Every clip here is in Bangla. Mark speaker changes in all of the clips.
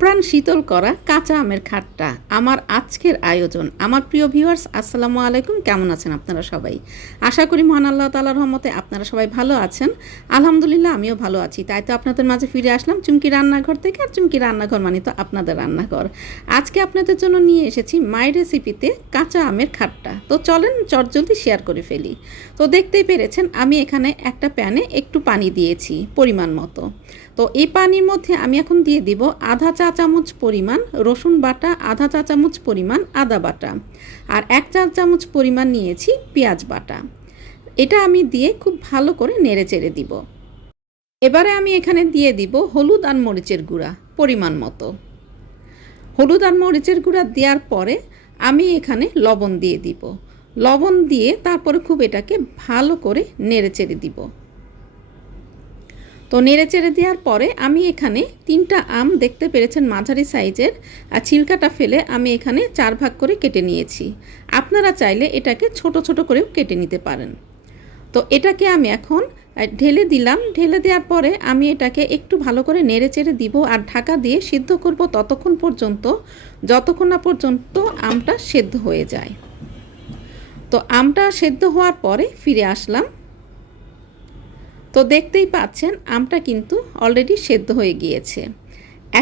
Speaker 1: প্রাণ শীতল করা কাঁচা আমের খাট্টা, আমার আজকের আয়োজন। আমার প্রিয় ভিউয়ার্স আসসালামু আলাইকুম। কেমন আছেন আপনারা সবাই? আশা করি মহান আল্লাহ তালার রহমতে আপনারা সবাই ভালো আছেন। আলহামদুলিল্লাহ, আমিও ভালো আছি। তাই তো আপনাদের মাঝে ফিরে আসলাম চুমকি রান্নাঘর থেকে, আর চুমকি রান্নাঘর মানে তো আপনাদের রান্নাঘর। আজকে আপনাদের জন্য নিয়ে এসেছি মাই রেসিপিতে কাঁচা আমের খাট্টা। তো চলেন চটজলদি শেয়ার করে ফেলি। তো দেখতেই পেরেছেন, আমি এখানে একটা প্যানে একটু পানি দিয়েছি, পরিমাণ মতো। তো এই পানির মধ্যে আমি এখন দিয়ে দিব আধা চা চামচ পরিমাণ, রসুন বাটা, আধা চা চামচ পরিমাণ, আদা বাটা। আর এক চা চামচ পরিমাণ নিয়েছি পেঁয়াজ বাটা। এটা আমি দিয়ে খুব ভালো করে নেড়ে চেড়ে দিব। এবারে আমি এখানে দিয়ে দিব হলুদ আর মরিচের গুঁড়া, পরিমাণ মতো। হলুদ আর মরিচের গুঁড়া দেওয়ার পরে আমি এখানে লবণ দিয়ে দিব। লবণ দিয়ে তারপরে খুব এটাকে ভালো করে নেড়ে চেড়ে দিব। তো নেড়ে চেড়ে দেওয়ার পরে আমি এখানে তিনটা আম দেখতে পেরেছেন মাঝারি সাইজের, আর ছিলকাটা ফেলে আমি এখানে চার ভাগ করে কেটে নিয়েছি। আপনারা চাইলে এটাকে ছোট ছোট করেও কেটে নিতে পারেন। তো এটাকে আমি এখন ঢেলে দিলাম। ঢেলে দেওয়ার পরে আমি এটাকে একটু ভালো করে নেড়ে চেড়ে দিব আর ঢাকা দিয়ে সিদ্ধ করব ততক্ষণ পর্যন্ত, যতক্ষণ না পর্যন্ত আমটা সেদ্ধ হয়ে যায়। তো আমটা সেদ্ধ হওয়ার পরে ফিরে আসলাম। তো দেখতেই পাচ্ছেন, আমটা কিন্তু অলরেডি সেদ্ধ হয়ে গিয়েছে।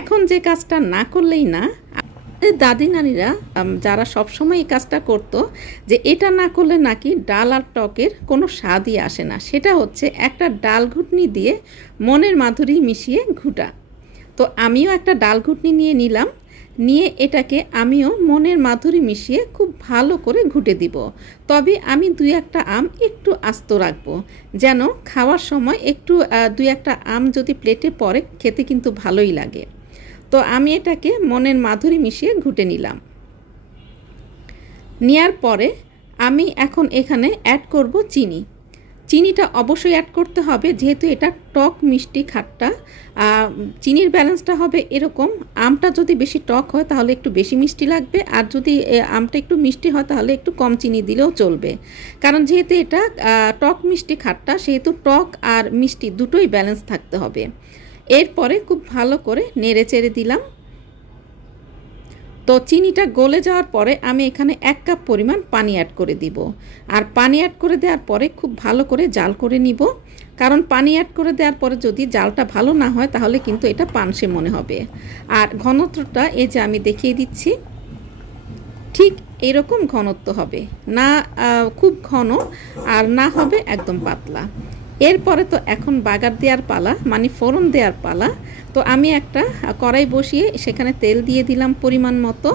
Speaker 1: এখন যে কাজটা না করলেই না দাদি নানিরা যারা সবসময় এই কাজটা করতো, যে এটা না করলে নাকি ডাল আর টকের কোনো স্বাদই আসে না। সেটা হচ্ছে একটা ডাল ঘুটনি দিয়ে মনের মাধুরী মিশিয়ে ঘুটা। তো আমিও একটা ডাল ঘুটনি নিয়ে নিলাম নিয়ে এটাকে আমিও মনের মাধুরী মিশিয়ে খুব ভালো করে ঘুটে দিব। তবে আমি দুই একটা আম একটু আস্ত রাখব। যেন খাওয়ার সময় একটু দুই একটা আম যদি প্লেটে পরে খেতে কিন্তু ভালোই লাগে। তো আমি এটাকে মনের মাধুরী মিশিয়ে ঘুটে নিলাম। নেয়ার পরে আমি এখন এখানে অ্যাড করব চিনি। চিনিটা অবশ্যই অ্যাড করতে হবে, যেহেতু এটা টক মিষ্টি খাট্টা। চিনির ব্যালেন্সটা হবে এরকম। আমটা যদি বেশি টক হয়, তাহলে একটু বেশি মিষ্টি লাগবে। আর যদি আমটা একটু মিষ্টি হয়, তাহলে একটু কম চিনি দিলেও চলবে। কারণ যেহেতু এটা টক মিষ্টি খাট্টা, সেহেতু টক আর মিষ্টি দুটোই ব্যালেন্স থাকতে হবে। এরপরে খুব ভালো করে নেড়ে চেড়ে দিলাম। তো চিনিটা গলে যাওয়ার পরে আমি এখানে এক কাপ পরিমাণ পানি অ্যাড করে দিব। আর পানি অ্যাড করে দেওয়ার পরে খুব ভালো করে জাল করে নিব। কারণ পানি অ্যাড করে দেওয়ার পরে যদি জালটা ভালো না হয়, তাহলে কিন্তু এটা পানসে মনে হবে। আর ঘনত্বটা এই যে আমি দেখিয়ে দিচ্ছি, ঠিক এরকম ঘনত্ব হবে। না খুব ঘন আর না হবে একদম পাতলা। এরপরে তো এখন বাগার দেওয়ার পালা মানে ফোড়ন দেওয়ার পালা। তো আমি একটা কড়াই বসিয়ে সেখানে তেল দিয়ে দিলাম পরিমাণ মতো।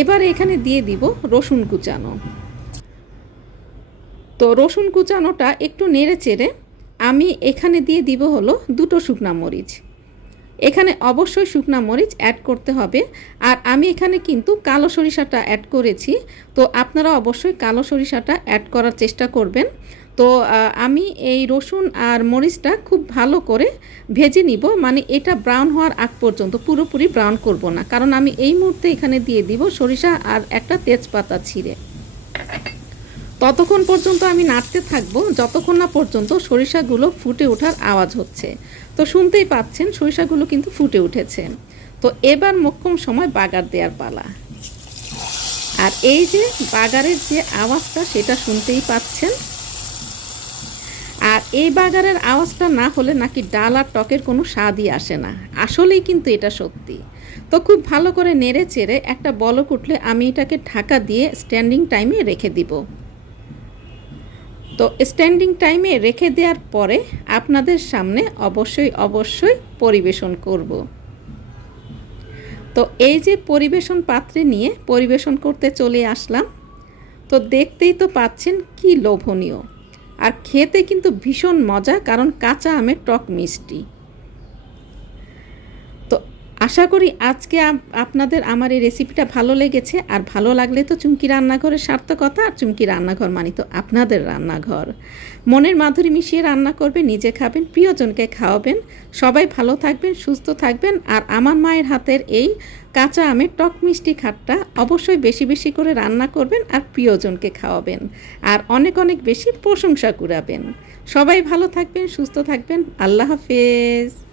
Speaker 1: এবার এখানে দিয়ে দিব রসুন কুচানো। তো রসুন কুচানোটা একটু নেড়ে চেড়ে আমি এখানে দিয়ে দিব হলো দুটো শুকনা মরিচ। এখানে অবশ্যই শুকনা মরিচ অ্যাড করতে হবে। আর আমি এখানে কিন্তু কালো সরিষাটা অ্যাড করেছি। তো আপনারা অবশ্যই কালো সরিষাটা অ্যাড করার চেষ্টা করবেন। তো আমি এই রসুন আর মরিচটা খুব ভালো করে ভেজে নিব। মানে এটা ব্রাউন হওয়ার আগ পর্যন্ত, পুরোপুরি ব্রাউন করব না। কারণ আমি এই মুহূর্তে এখানে দিয়ে দিব সরিষা আর একটা তেজপাতা ছিঁড়ে। ততক্ষণ পর্যন্ত আমি নাড়তে থাকব, যতক্ষণ না পর্যন্ত সরিষাগুলো ফুটে ওঠার আওয়াজ হচ্ছে। তো শুনতেই পাচ্ছেন, সরিষাগুলো কিন্তু ফুটে উঠেছে। তো এবার মোক্ষম সময় বাগার দেওয়ার পালা। আর এই যে বাগারের যে আওয়াজটা, সেটা শুনতেই পাচ্ছেন। এই বাগারের আওয়াজটা না হলে নাকি ডাল আর টকের কোনো স্বাদই আসে না। আসলেই কিন্তু এটা সত্যি। তো খুব ভালো করে নেড়ে চেড়ে একটা বলক উঠলে আমি এটাকে ঢাকা দিয়ে স্ট্যান্ডিং টাইমে রেখে দিব। তো স্ট্যান্ডিং টাইমে রেখে দেওয়ার পরে আপনাদের সামনে অবশ্যই অবশ্যই পরিবেশন করব। তো এই যে পরিবেশন পাত্রে নিয়ে পরিবেশন করতে চলে আসলাম। তো দেখতেই তো পাচ্ছেন কি লোভনীয়। আর খেতে কিন্তু ভীষণ মজা কারণ কাঁচা আমের টক মিষ্টি। আশা করি আজকে আপনাদের আমার এই রেসিপিটা ভালো লেগেছে। আর ভালো লাগলে তো চুমকি রান্নাঘরের সার্থকতা আর চুমকি রান্নাঘর মানি তো আপনাদের রান্নাঘর। মনের মাধুরী মিশিয়ে রান্না করবেন, নিজে খাবেন, প্রিয়জনকে খাওয়াবেন। সবাই ভালো থাকবেন, সুস্থ থাকবেন। আর আমার মায়ের হাতের এই কাঁচা আমের টক মিষ্টি খাটটা অবশ্যই বেশি বেশি করে রান্না করবেন আর প্রিয়জনকে খাওয়াবেন। আর অনেক অনেক বেশি প্রশংসা কুড়াবেন। সবাই ভালো থাকবেন, সুস্থ থাকবেন। আল্লাহ হাফেজ।